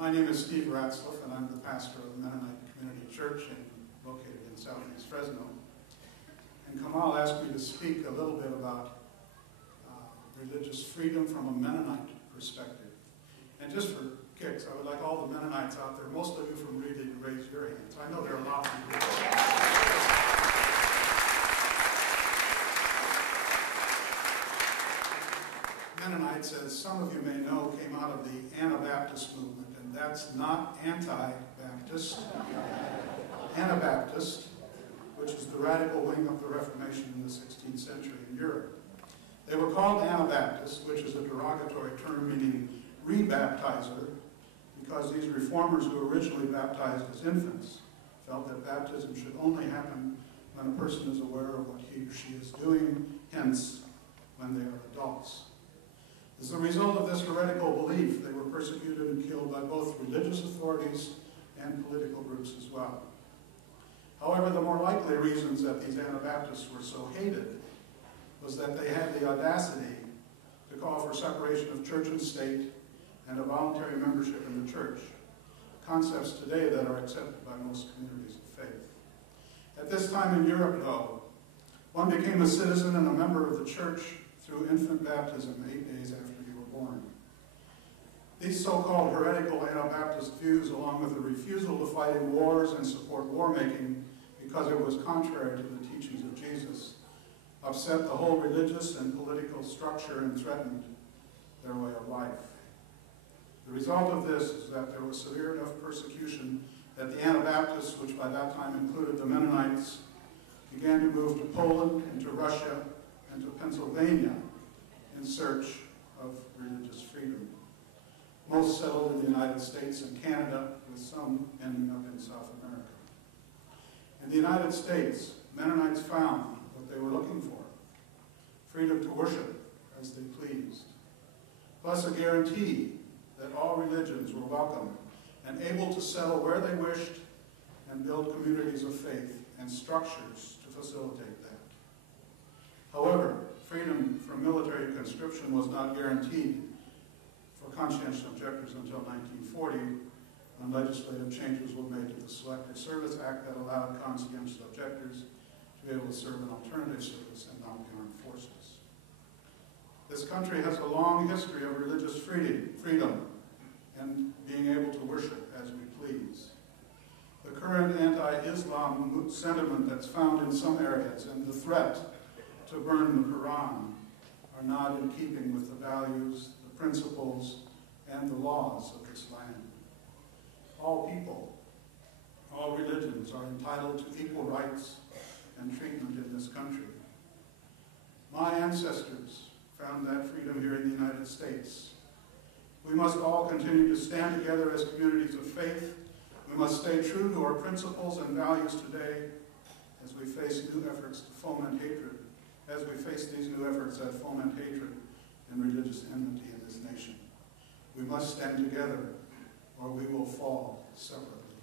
My name is Steve Ratzlaff, and I'm the pastor of the Mennonite Community Church located in southeast Fresno. And Kamal asked me to speak a little bit about religious freedom from a Mennonite perspective. And just for kicks, I would like all the Mennonites out there, most of you from Reedley, to raise your hands. I know there are lots of you. Mennonites, as some of you may know, came out of the Anabaptist movement, and that's not anti-Baptist. Anabaptist, which is the radical wing of the Reformation in the 16th century in Europe. They were called Anabaptists, which is a derogatory term meaning rebaptizer, because these reformers who originally baptized as infants felt that baptism should only happen when a person is aware of what he or she is doing, hence when they are adults. As a result of this heretical belief, they were persecuted and killed by both religious authorities and political groups as well. However, the more likely reasons that these Anabaptists were so hated was that they had the audacity to call for separation of church and state and a voluntary membership in the church, concepts today that are accepted by most communities of faith. At this time in Europe, though, one became a citizen and a member of the church through infant baptism 8 days after you were born. These so-called heretical Anabaptist views, along with the refusal to fight in wars and support war-making because it was contrary to the teachings of Jesus, upset the whole religious and political structure and threatened their way of life. The result of this is that there was severe enough persecution that the Anabaptists, which by that time included the Mennonites, began to move to Poland and to Russia and to Pennsylvania in search of religious freedom. Most settled in the United States and Canada, with some ending up in South America. In the United States, Mennonites found what they were looking for: freedom to worship as they pleased, plus a guarantee that all religions were welcome and able to settle where they wished and build communities of faith and structures to facilitate that. However, freedom from military conscription was not guaranteed for conscientious objectors until 1940, when legislative changes were made to the Selective Service Act that allowed conscientious objectors to be able to serve an alternative service and not the armed forces. This country has a long history of religious freedom and being able to worship as we please. The current anti-Islam sentiment that's found in some areas and the threat to burn the Quran are not in keeping with the values, the principles, and the laws of this land. All people, all religions are entitled to equal rights and treatment in this country. My ancestors found that freedom here in the United States. We must all continue to stand together as communities of faith. We must stay true to our principles and values today as we face new efforts to foment hatred, as we face these new efforts that foment hatred and religious enmity in this nation. We must stand together or we will fall separately.